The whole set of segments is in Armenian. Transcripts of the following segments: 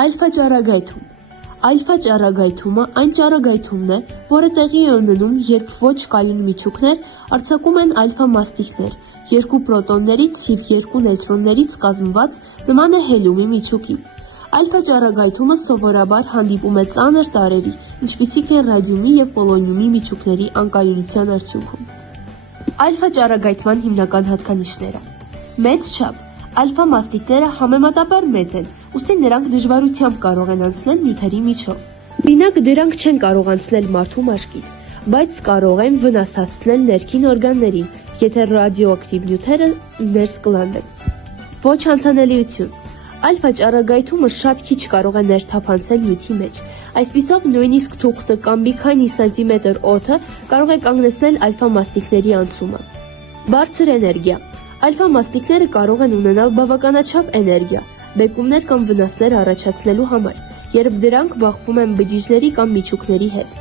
Ալֆա ճառագայթում Ալֆա ճառագայթումը այն ճառագայթումն է, որը տեղի է ունենում, երբ ոչ կայուն միջուկներ արձակում են ալֆա մաստիկներ, երկու պրոտոններից և երկու նեյտրոններից կազմված նման է հելիումի միջուկի։ Ալֆա ճառագայթումը սովորաբար հանդիպում է ծանր տարրերի, ինչպիսիք են ռադիումի և պոլոնիումի միջուկների անկայունության արդյունքում։ Ալֆա ճառագայթման հիմնական հատկանիշները։ Մեծ չափ։ Ալֆա մաստիկները համեմատաբար մեծ են, ուստի նրանք դժվարությամբ կարող են անցնել նյութերի միջով։ Օրինակ, դրանք չեն կարող անցնել մարդու մաշկից, բայց կարող են վնասացնել ներքին օրգաններին, եթե ռադիոակտիվ նյութերը ներս կլանեն։ Ոչ անցանելիություն։ Ալֆա ճառագայթումը շատ քիչ կարող է ներթափանցել նյութի մեջ, այսպիսով նույնիսկ թուղթը կամ մի քանի սանտիմետր օդը կարող է կանգնեցնել ալֆա մաստիկների անցումը։ Բարձր էներգիա։ Ալֆա մաստիկները կարող են ունենալ բավականաչափ էներգիա, բեկումներ կամ վնասներ առաջացնելու համար, երբ դրանք բախվում են բջիջների կամ միջուկների հետ։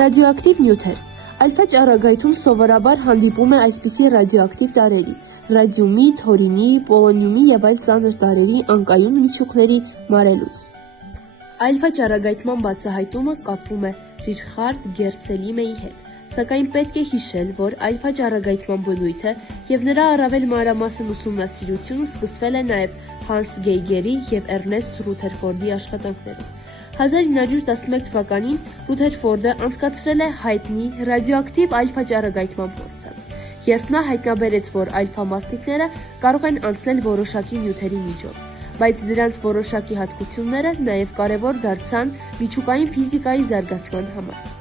Ռադիոակտիվ նյութեր։ Ալֆա ճառագայթում սովորաբար հանդիպում է այսպիսի ռադիոակտիվ տարրերի՝ ռադիումի, թորինի, պոլոնիումի և այլ ծանր տարրերի անկայուն միջուկների մարելուց։ Ալֆա ճառագայթման բացահայտումը կապվում է Ռիչարդ Գերցելիմեի հետ, սակայն պետք է հիշել, որ ալֆա ճառագայթման բնույթը և նրա առավել մանրամասն ուսումնասիրությունը սկսվել է նաև Հանս Գեյգերի և Էրնեստ Ռութերֆորդի աշխատանքներում։ 1911 թվականին Ռութերֆորդը անցկացրել է հայտնի ռադիոակտիվ ալֆա ճառագայթման փորձը, երբ նա հայտնաբերեց, որ ալֆա մաստիկները կարող են անցնել որոշակի նյութերի միջով, բայց դրանց որոշակի հատկությունները նաև կարևոր դարձան միջուկային ֆիզիկայի զարգացման համար։